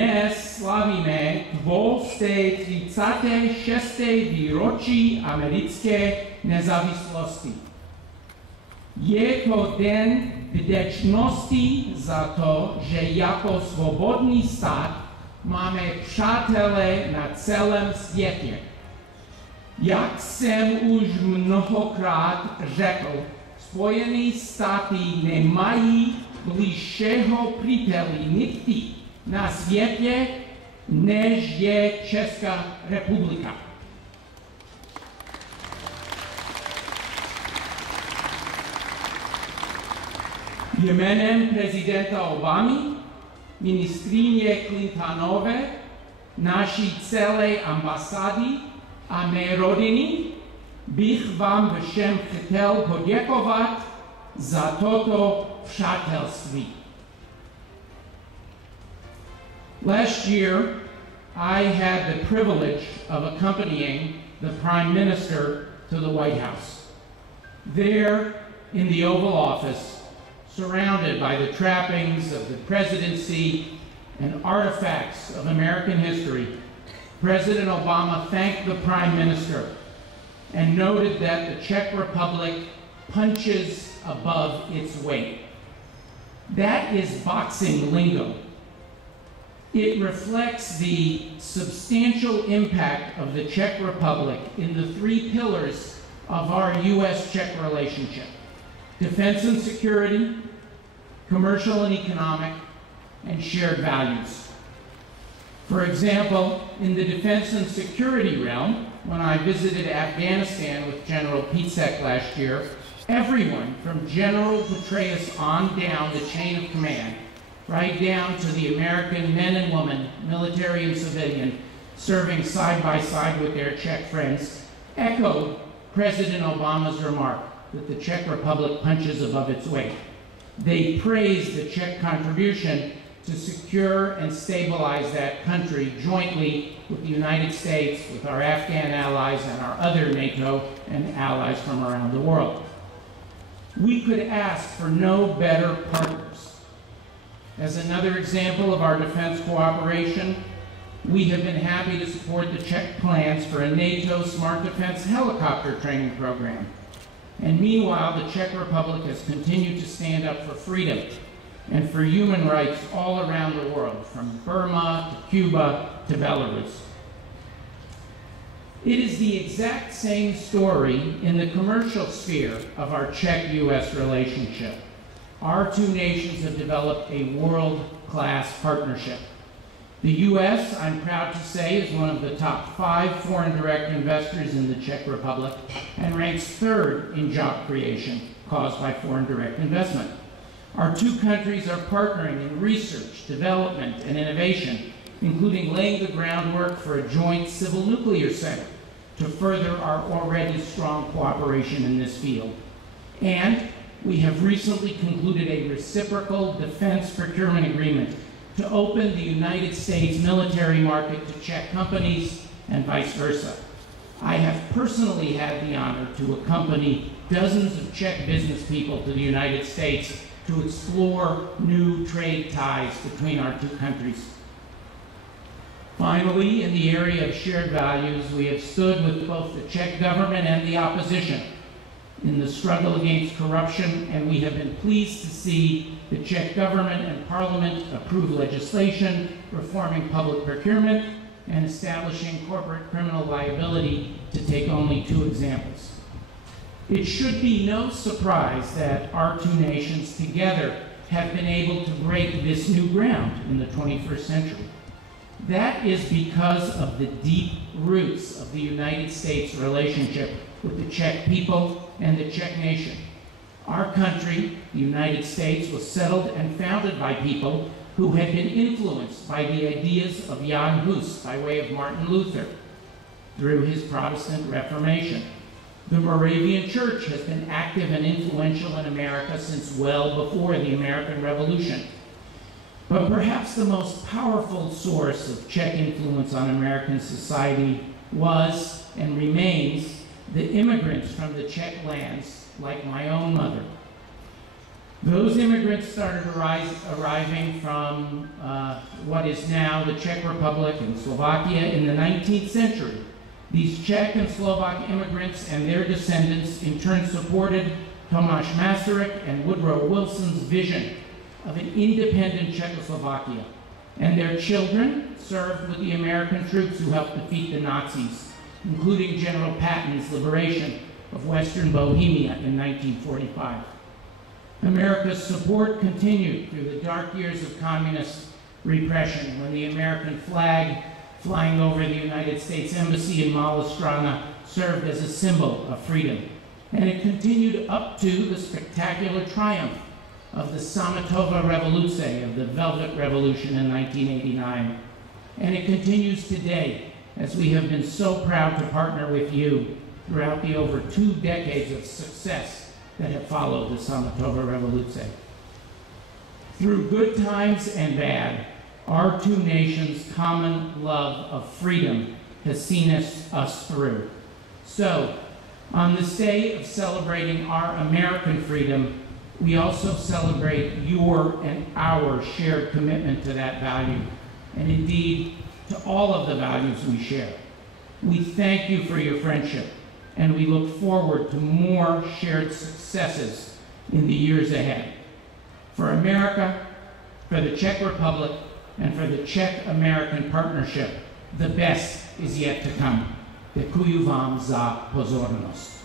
Dnes slavíme 236. výročí americké nezávislosti. Je to den vděčnosti za to, že jako svobodný stát máme přátele na celém světě. Jak jsem už mnohokrát řekl, Spojené státy nemají bližšího přítele nikdy na světě, než je Česká republika. Jménem prezidenta Obamy, ministryně Clintonové, naší celé ambasády a mé rodiny bych vám všem chtěl poděkovat za toto přátelství. Last year, I had the privilege of accompanying the Prime Minister to the White House. There, in the Oval Office, surrounded by the trappings of the presidency and artifacts of American history, President Obama thanked the Prime Minister and noted that the Czech Republic punches above its weight. That is boxing lingo. It reflects the substantial impact of the Czech Republic in the three pillars of our U.S.-Czech relationship: defense and security, commercial and economic, and shared values. For example, in the defense and security realm, when I visited Afghanistan with General Pietzek last year, everyone from General Petraeus on down the chain of command, right down to the American men and women, military and civilian, serving side by side with their Czech friends, echoed President Obama's remark that the Czech Republic punches above its weight. They praised the Czech contribution to secure and stabilize that country jointly with the United States, with our Afghan allies and our other NATO and allies from around the world. We could ask for no better partners. As another example of our defense cooperation, we have been happy to support the Czech plans for a NATO smart defense helicopter training program. And meanwhile, the Czech Republic has continued to stand up for freedom and for human rights all around the world, from Burma to Cuba to Belarus. It is the exact same story in the commercial sphere of our Czech-U.S. relationship. Our two nations have developed a world-class partnership. The U.S., I'm proud to say, is one of the top 5 foreign direct investors in the Czech Republic and ranks 3rd in job creation caused by foreign direct investment. Our two countries are partnering in research, development, and innovation, including laying the groundwork for a joint civil nuclear center to further our already strong cooperation in this field. And we have recently concluded a reciprocal defense procurement agreement to open the United States military market to Czech companies and vice versa. I have personally had the honor to accompany dozens of Czech business people to the United States to explore new trade ties between our two countries. Finally, in the area of shared values, we have stood with both the Czech government and the opposition in the struggle against corruption, and we have been pleased to see the Czech government and parliament approve legislation reforming public procurement and establishing corporate criminal liability, to take only 2 examples. It should be no surprise that our two nations together have been able to break this new ground in the 21st century. That is because of the deep roots of the United States relationship with the Czech people and the Czech nation. Our country, the United States, was settled and founded by people who had been influenced by the ideas of Jan Hus by way of Martin Luther through his Protestant Reformation. The Moravian Church has been active and influential in America since well before the American Revolution. But perhaps the most powerful source of Czech influence on American society was and remains the immigrants from the Czech lands, like my own mother. Those immigrants started arriving from what is now the Czech Republic and Slovakia in the 19th century. These Czech and Slovak immigrants and their descendants in turn supported Tomáš Masaryk and Woodrow Wilson's vision of an independent Czechoslovakia. And their children served with the American troops who helped defeat the Nazis, including General Patton's liberation of Western Bohemia in 1945. America's support continued through the dark years of communist repression, when the American flag flying over the United States Embassy in Malá served as a symbol of freedom. And it continued up to the spectacular triumph of the Sametova Revoluce, of the Velvet Revolution in 1989. And it continues today, as we have been so proud to partner with you throughout the over 2 decades of success that have followed the Sametova Revoluce. Through good times and bad, our two nations' common love of freedom has seen us through. So, on this day of celebrating our American freedom, we also celebrate your and our shared commitment to that value, and indeed, to all of the values we share. We thank you for your friendship, and we look forward to more shared successes in the years ahead. For America, for the Czech Republic, and for the Czech-American partnership, the best is yet to come. Děkuji vám za pozornost.